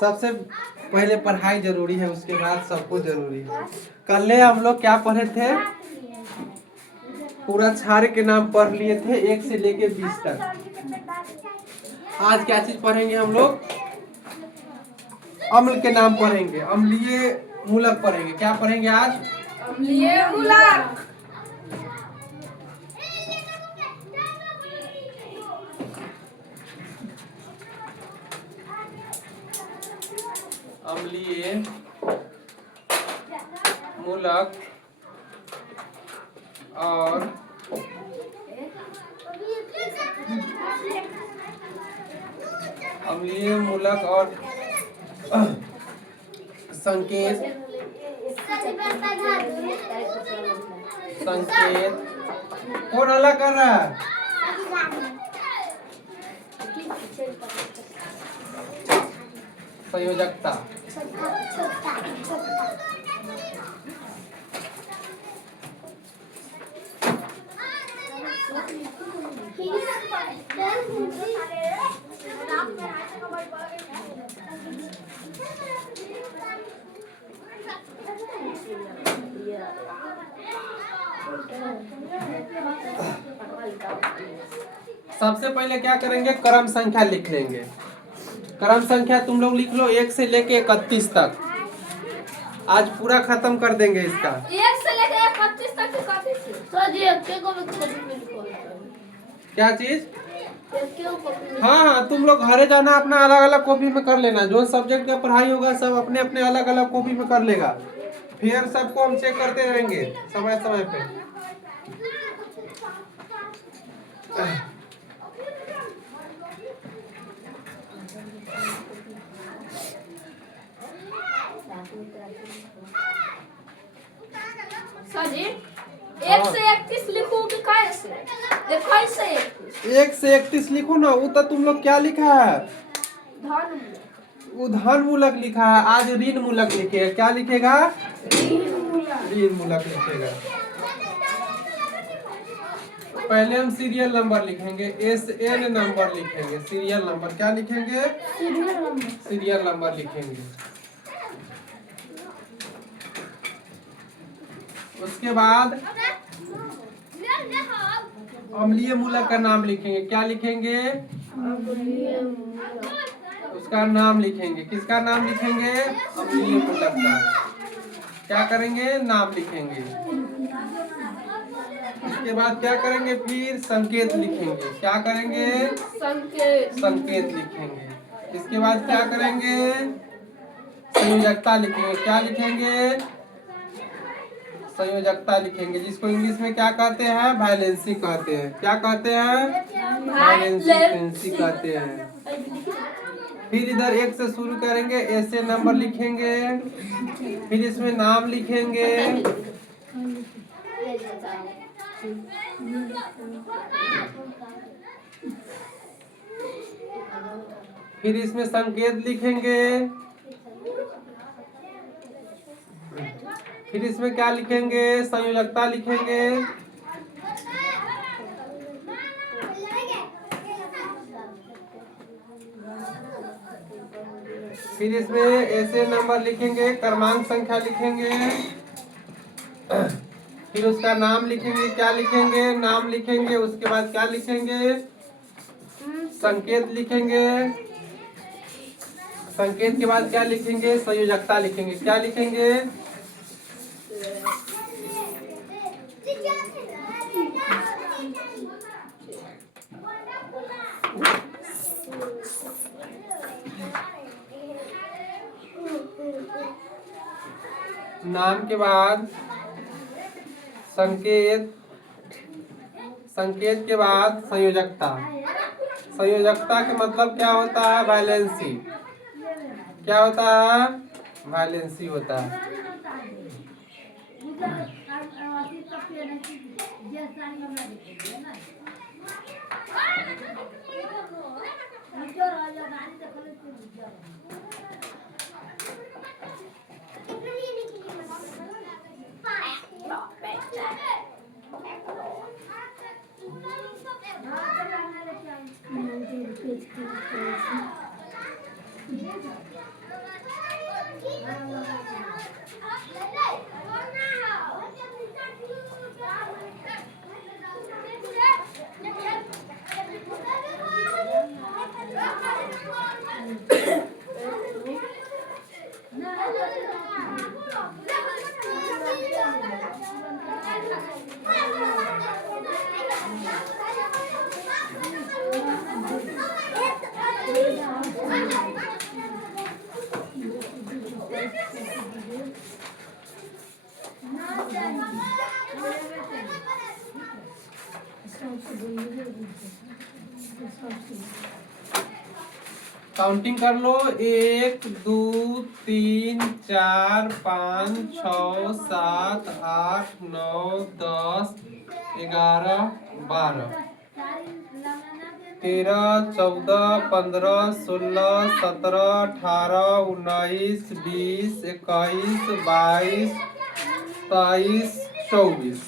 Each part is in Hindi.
सबसे पहले पढ़ाई जरूरी है, उसके बाद सब कुछ जरूरी है। कल हम लोग क्या पढ़े थे? पूरा क्षार के नाम पढ़ लिए थे 1 से लेके 20 तक। आज क्या चीज पढ़ेंगे हम लोग? अम्ल के नाम पढ़ेंगे, अम्लीय मूलक पढ़ेंगे। क्या पढ़ेंगे आज? अम्लीय मूलक। अम्लीय मूलक और अम्लीय मूलक और संकेत कौन अलग कर रहा है? संयोजकता। सबसे पहले क्या करेंगे? क्रम संख्या लिख लेंगे। क्रम संख्या तुम लोग लिख लो 1 से लेके 31 तक। आज पूरा खत्म कर देंगे इसका। 1 से लेके 31 तक क्या चीज? हाँ, तुम लोग घरे जाना, अपना अलग अलग कॉपी में कर लेना। जो सब्जेक्ट का पढ़ाई होगा सब अपने अपने अलग अलग कॉपी में कर लेगा। फिर सबको हम चेक करते रहेंगे समय समय पे। सर 1 से 31 लिखो कि कैसे? 1 से 31 लिखो ना। वो तो तुम लोग क्या लिखा है? धन मूलक लिखा है। आज ऋण मूलक लिखेगा। क्या लिखेगा? ऋण मूलक लिखेगा। पहले हम सीरियल नंबर लिखेंगे, SN नंबर लिखेंगे। सीरियल नंबर क्या लिखेंगे? सीरियल नंबर लिखेंगे। उसके बाद अम्लीय मूलक का नाम लिखेंगे। क्या लिखेंगे? उसका नाम लिखेंगे। किसका नाम लिखेंगे? अम्लीय मूलक का। क्या करेंगे? नाम लिखेंगे। उसके बाद क्या करेंगे? फिर संकेत लिखेंगे। क्या करेंगे? संकेत लिखेंगे। इसके बाद क्या करेंगे? संयोजकता लिखेंगे। क्या लिखेंगे? संयोजकता लिखेंगे, जिसको इंग्लिश में क्या कहते हैं? वैलेंसी कहते हैं। क्या कहते हैं? वैलेंसी कहते हैं। फिर इधर 1 से शुरू करेंगे, ऐसे नंबर लिखेंगे। फिर इसमें नाम लिखेंगे। फिर इसमें संकेत लिखेंगे। फिर इसमें क्या लिखेंगे? संयोजकता लिखेंगे। फिर इसमें ऐसे नंबर लिखेंगे, क्रमांक संख्या लिखेंगे। फिर उसका नाम लिखेंगे। क्या लिखेंगे? नाम लिखेंगे। उसके बाद क्या लिखेंगे? संकेत लिखेंगे। संकेत के बाद क्या लिखेंगे? संयोजकता लिखेंगे। क्या लिखेंगे? नाम के बाद संकेत, संकेत के बाद संयोजकता। संयोजकता के मतलब क्या होता है? वैलेंसी। क्या होता है? वैलेंसी होता है। काउंटिंग कर लो। 1 2 3 4 5 6 7 8 9 10 11 12 13 14 15 16 17 18 19 20 21 22 23 24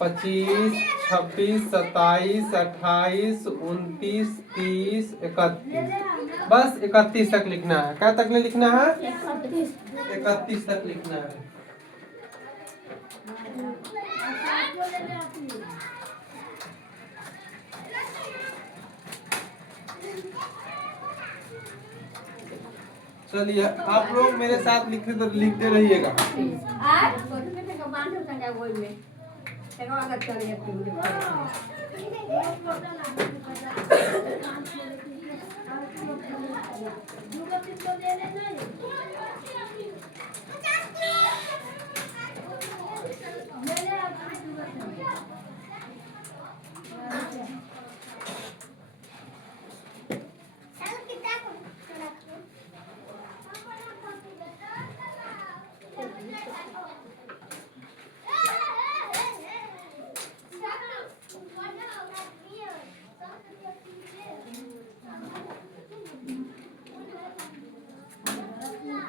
25 26 27 28 29 30 31। बस 31 तक लिखना है। क्या तक में लिखना है? 31 तक लिखना है। चलिए आप लोग मेरे साथ लिखते रहिएगा।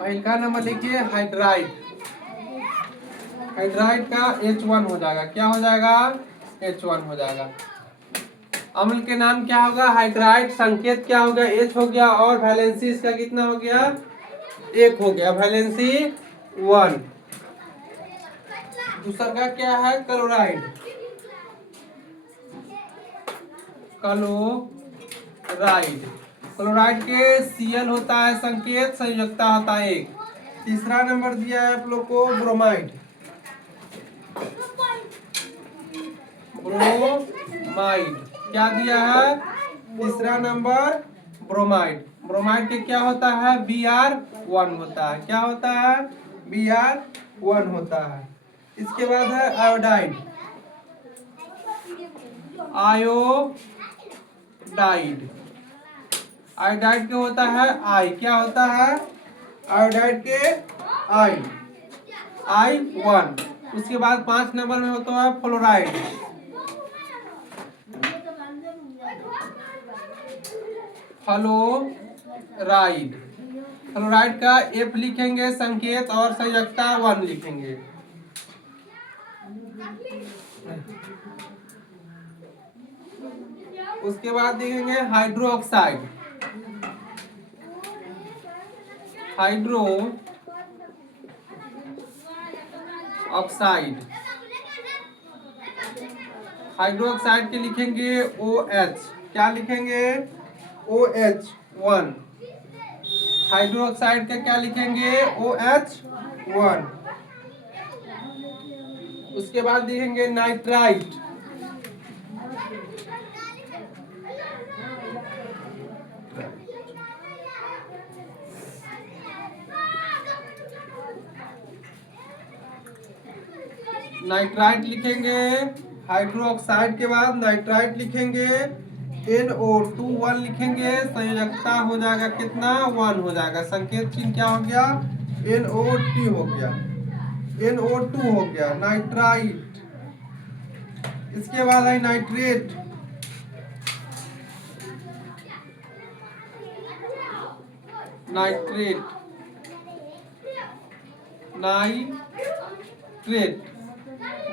पहला नंबर लिखिए हाइड्राइड। हाइड्राइड का H1 हो जाएगा। क्या हो जाएगा? H1 हो जाएगा। अम्ल के नाम क्या होगा? हाइड्राइड। संकेत क्या होगा? H हो गया। और वैलेंसी इसका कितना हो गया? 1 हो गया। वैलेंसी 1। दूसरा का क्या है? क्लोराइड। क्लोराइड। क्लोराइड के Cl होता है संकेत, संयोजकता होता है 1। तीसरा नंबर दिया है आप लोग को ब्रोमाइड। ब्रोमाइड क्या दिया है? तीसरा नंबर ब्रोमाइड। ब्रोमाइड के क्या होता है? Br1 होता है। क्या होता है? Br1 होता है। इसके बाद है आयोडाइड। आयोडाइड। आयोडाइड के होता है I। क्या होता है? आयोडाइड के I1। उसके बाद 5 नंबर में होता है फ्लोराइड। फ्लोराइड। फ्लोराइड का F लिखेंगे संकेत और संयोजकता 1 लिखेंगे। उसके बाद देखेंगे हाइड्रोक्साइड। हाइड्रोक्साइड। हाइड्रोक्साइड के लिखेंगे OH। क्या लिखेंगे? OH1। हाइड्रोक्साइड का क्या लिखेंगे? OH1। उसके बाद लिखेंगे नाइट्राइट। नाइट्राइट लिखेंगे। हाइड्रोक्साइड के बाद नाइट्राइट लिखेंगे। NO2 लिखेंगे। संयोजकता हो जाएगा कितना? 1 हो जाएगा। संकेत चिन्ह क्या हो गया? NO2 हो गया। NO2 हो गया नाइट्राइट। इसके बाद है नाइट्रेट। नाइट्रेट। नाइट्रेट।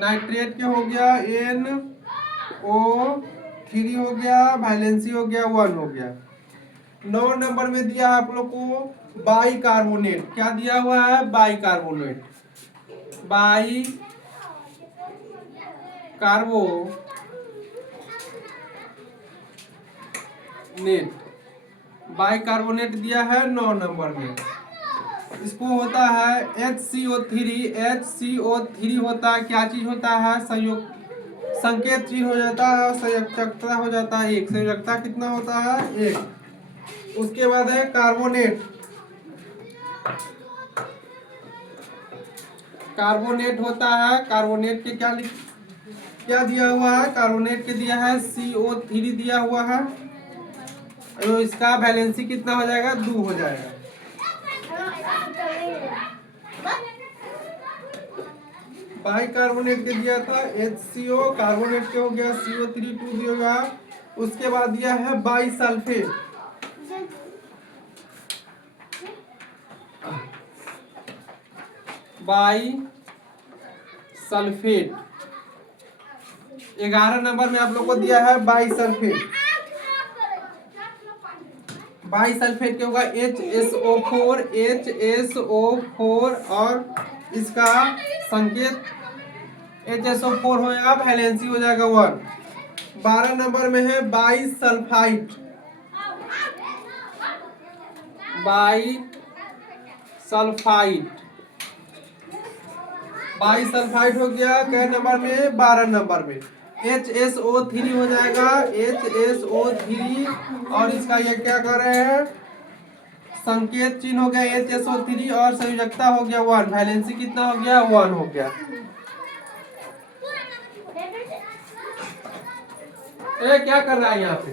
नाइट्रेट क्या हो गया? NO3 हो गया। वैलेंसी हो गया 1 हो गया। 9 नंबर में दिया है आप लोग को बाई कार्बोनेट। क्या दिया हुआ है? By carbonate. By carbonate, by carbonate दिया है 9 नंबर में। इसको होता है HCO3। HCO3 होता है, क्या चीज होता है? संयुक्त संकेत चिन्ह हो जाता है, संयोजकता हो जाता है 1। संयोजकता कितना होता है? 1। उसके बाद है कार्बोनेट। कार्बोनेट होता है, कार्बोनेट के क्या दिया हुआ है? कार्बोनेट के दिया है CO3 दिया हुआ है। तो इसका वैलेंसी कितना हो जाएगा? 2 हो जाएगा। बाई कार्बोनेट के दिया था HCO, कार्बोनेट के हो गया CO3 2 दिया। उसके बाद दिया है by sulphate. By sulphate 11 number में आप लोग को दिया है बाई सल्फेट। बाई सल्फेट क्या होगा? HSO4। HSO4 और इसका संकेत HSO4 होगा, वैलेंसी हो जाएगा 1। 12 नंबर में है by sulphide. By sulphide, by sulphide हो गया कै नंबर में? 12 नंबर में। HSO3 हो जाएगा, HSO3। और इसका ये क्या कर रहे हैं? संकेत चिन्ह हो गया HSO3 और संयोजकता हो गया 1। वैलेंसी कितना हो गया? 1 हो गया। ए क्या कर रहा है यहाँ पे?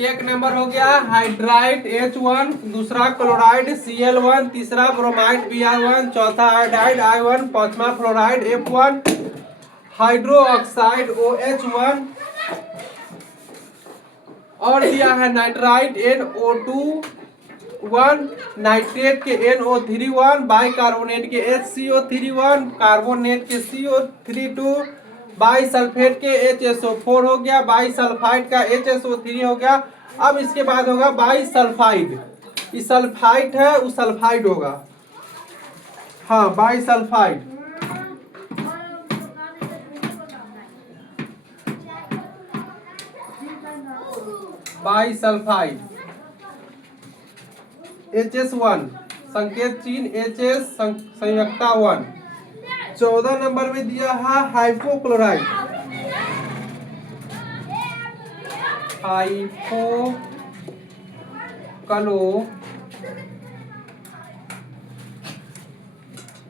एक नंबर हो गया हाइड्राइड H1, दूसरा क्लोराइड Cl1, तीसरा ब्रोमाइड Br1, चौथा आयोडाइड I1, पांचवा fluoride F1, hydro oxide OH1 और दिया है नाइट्राइड NO2 1, नाइट्रेट के NO3 1, बाई कार्बोनेट के HCO3 1, कार्बोनेट के CO3 2, बाई सल्फेट के HSO4 हो गया, बाई सल्फाइड का HSO3 हो गया। अब इसके बाद होगा बाई सल्फाइड। ये सल्फाइड है, वो सल्फाइड होगा। हाँ, by sulphide. By sulphide HS1, संकेत चिन्ह HS, संयोजकता 1। 14 नंबर में दिया है hypochloride.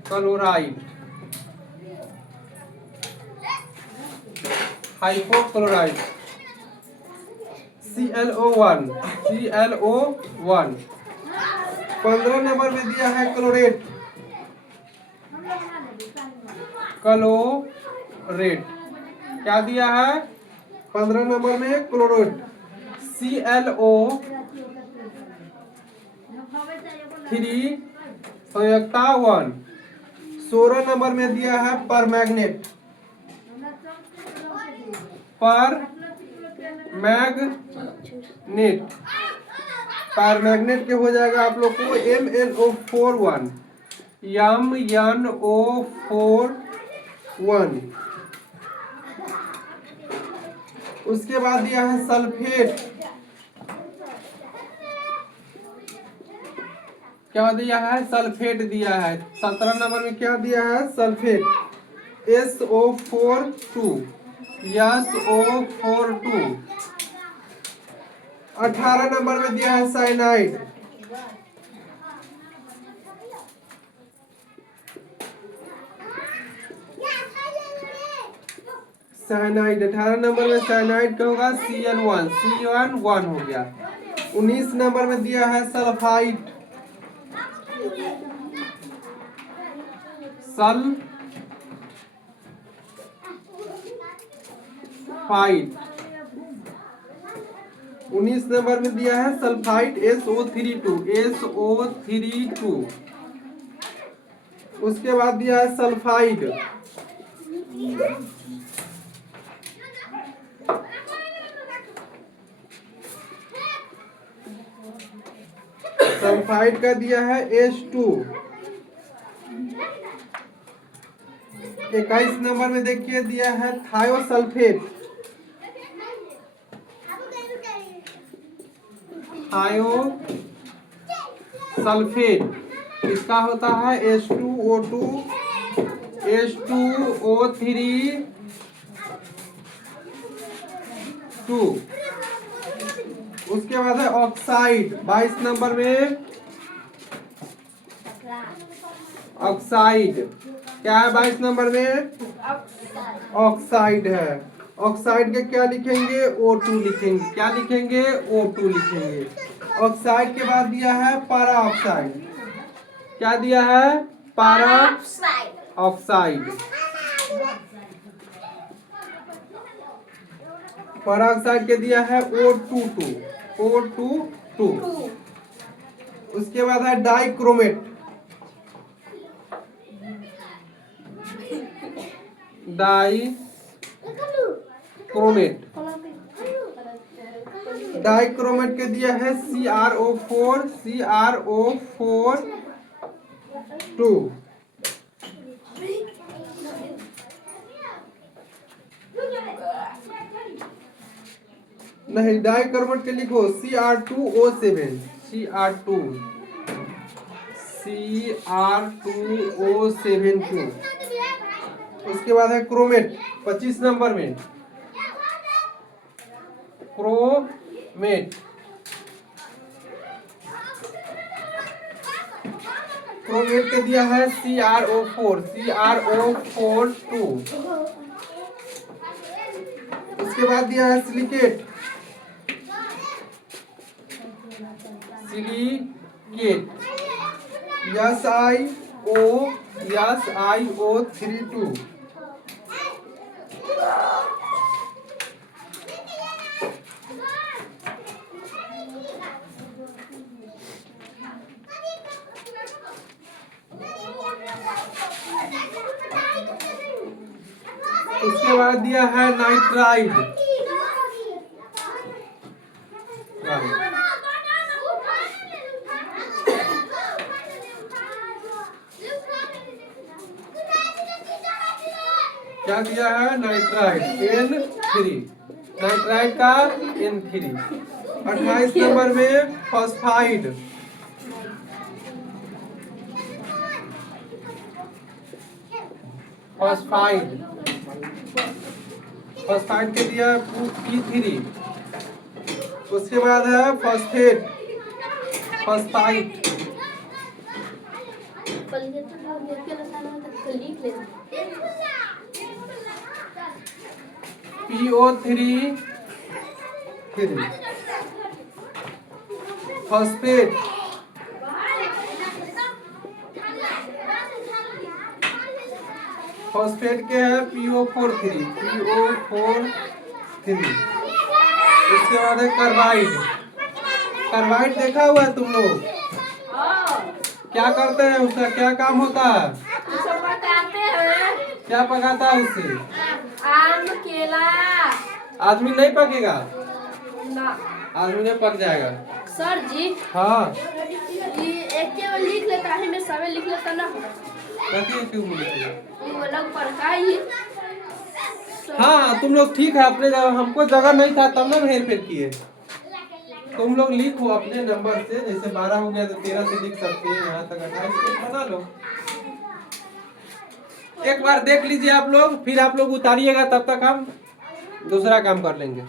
Chloride, hypochloride ClO1। 15 number में दिया है क्लोरेट। क्लोरेट क्या दिया है? 15 नंबर में क्लोरेट ClO3, संयोजकता 1। 16 नंबर में दिया है परमैग्नेट। परमैग्नेट के हो जाएगा आप लोग को MnO4 1, MnO4 1। उसके बाद दिया है सल्फेट। क्या दिया है? सल्फेट दिया है। 17 नंबर में क्या दिया है? Sulphate SO4 2, SO4 2। 18 नंबर में दिया है साइनाइड। साइनाइड 18 नंबर में साइनाइड का होगा Cl1, C1 1 हो गया। 19 नंबर में दिया है सल्फाइड। सल्फाइड 19 नंबर में दिया है सल्फाइड SO32 SO32। उसके बाद दिया है सल्फाइड सल्फाइड का दिया है H2। 21 नंबर में देखिए दिया है थायोसल्फेट थायोसल्फेट इसका होता है H2O2 H2O3 2। उसके बाद है ऑक्साइड 22 नंबर में ऑक्साइड क्या है 22 नंबर में ऑक्साइड है। ऑक्साइड के क्या लिखेंगे O2 लिखेंगे। क्या लिखेंगे O2 लिखेंगे। ऑक्साइड के बाद दिया है पारा ऑक्साइड। क्या दिया है पारा ऑक्साइड। पारा ऑक्साइड के दिया है O22। उसके बाद है डाइक्रोमेट डाइक्रोमेट के दिया है CrO4 2। नहीं डाइक्रोमेट के लिखो Cr2O7 2। उसके बाद है क्रोमेट 25 नंबर में क्रोमेट के दिया है CrO4 2। उसके बाद दिया है सिलिकेट SiO32। उसके बाद दिया है नाइट्राइड क्या दिया है नाइट्राइड N3 नाइट्राइड का N3। 28 नंबर में फॉस्फाइड के दिया P3। उसके बाद है फॉस्फाइड PO3 फॉस्फेट के है PO4 उसके बाद है कार्बाइड देखा हुआ है तुम लोग क्या करते हैं उसका क्या काम होता है क्या पकाता है उससे आम केला आदमी नहीं पकेगा ना आदमी नहीं पक जाएगा सर जी। हाँ ये एक के लिख लेता है मैं सब लिख लेता ना क्यों बोले वो अलग पर का ही। हाँ तुम लोग ठीक है अपने जगह हमको जगह नहीं था तब ना हेर फेर किए। तुम लोग लिखो अपने नंबर से जैसे 12 हो गया तो 13 से लिख सकते हैं यहाँ तक 28 बना लो। एक बार देख लीजिए आप लोग फिर आप लोग उतारिएगा तब तक हम दूसरा काम कर लेंगे।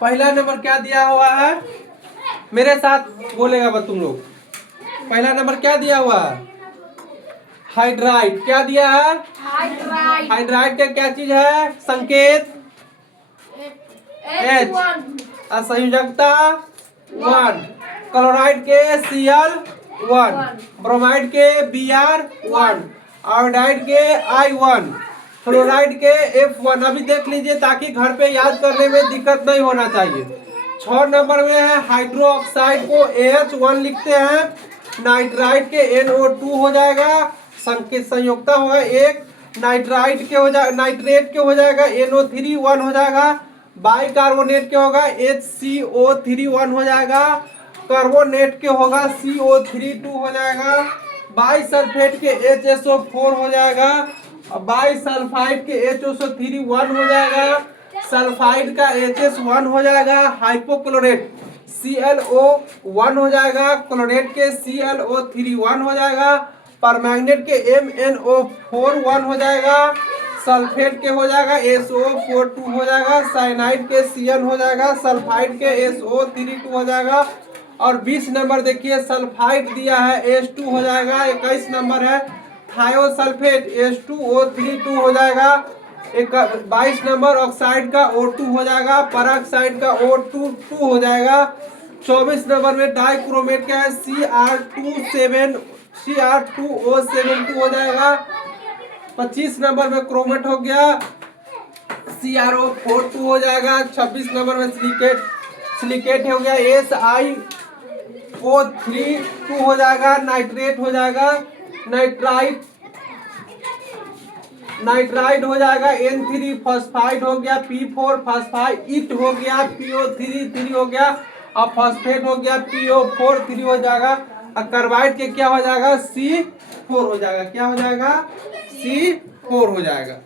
पहला नंबर क्या दिया हुआ है मेरे साथ बोलेगा बस तुम लोग। पहला नंबर क्या दिया हुआ है हाइड्राइड। क्या दिया है हाइड्राइड का क्या चीज है संकेत H संयोजकता 1। क्लोराइड के Cl1 ब्रोमाइड के Br1 आयोडाइड के I1 फ्लोराइड के F1। अभी देख लीजिए ताकि घर पे याद करने में दिक्कत नहीं होना चाहिए। 6 नंबर में है हाइड्रो ऑक्साइड को AH1 लिखते हैं, नाइट्राइट के NO2 हो जाएगा, संकेत संयुक्ता होगा एक, नाइट्राइट के हो जाएगा, नाइट्रेट के हो जाएगा NO3 1 हो जाएगा, बाइकार्बोनेट के होगा HCO3 1 हो जाएगा, कार्बोनेट के होगा CO3 2 हो जाएगा, बाइसल्फेट के HSO4 हो जाएगा, बाइसल्फाइड के HSO3 1 हो जाएगा, सल्फाइड का HS1 हो जाएगा, हाइपोक्लोरेट ClO1 हो जाएगा, क्लोरेट के ClO3 1 हो जाएगा, परमैंगनेट के MnO4 1 हो जाएगा, सल्फेट के हो जाएगा SO4 2 हो जाएगा, साइनाइड के Cl हो जाएगा, सल्फाइड के SO3 2 हो जाएगा। और 20 नंबर देखिए सल्फाइड दिया है H2 हो जाएगा। 21 नंबर है थायोसल्फेट H2O3 2 हो जाएगा। 22 नंबर ऑक्साइड का O2 हो जाएगा, परऑक्साइड का O2 2 हो जाएगा। 24 नंबर में डाइक्रोमेट का है Cr2O7 2 हो जाएगा। 25 नंबर में क्रोमेट हो गया CrO4 2 हो जाएगा। 26 नंबर में सिलिकेट हो गया SiO3 2 हो जाएगा। नाइट्रेट हो जाएगा, नाइट्राइड हो जाएगा, N3 फॉस्फाइड हो गया, P4 फॉस्फाइड हो गया, PO3 3 हो गया और फॉस्फेट हो गया PO4 3 हो जाएगा। और कार्बाइड के क्या हो जाएगा C4 हो जाएगा। क्या हो जाएगा C4 हो जाएगा।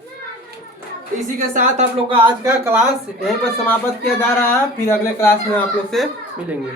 इसी के साथ आप लोग का आज का क्लास यहीं पर समाप्त किया जा रहा है। फिर अगले क्लास में आप लोग से मिलेंगे।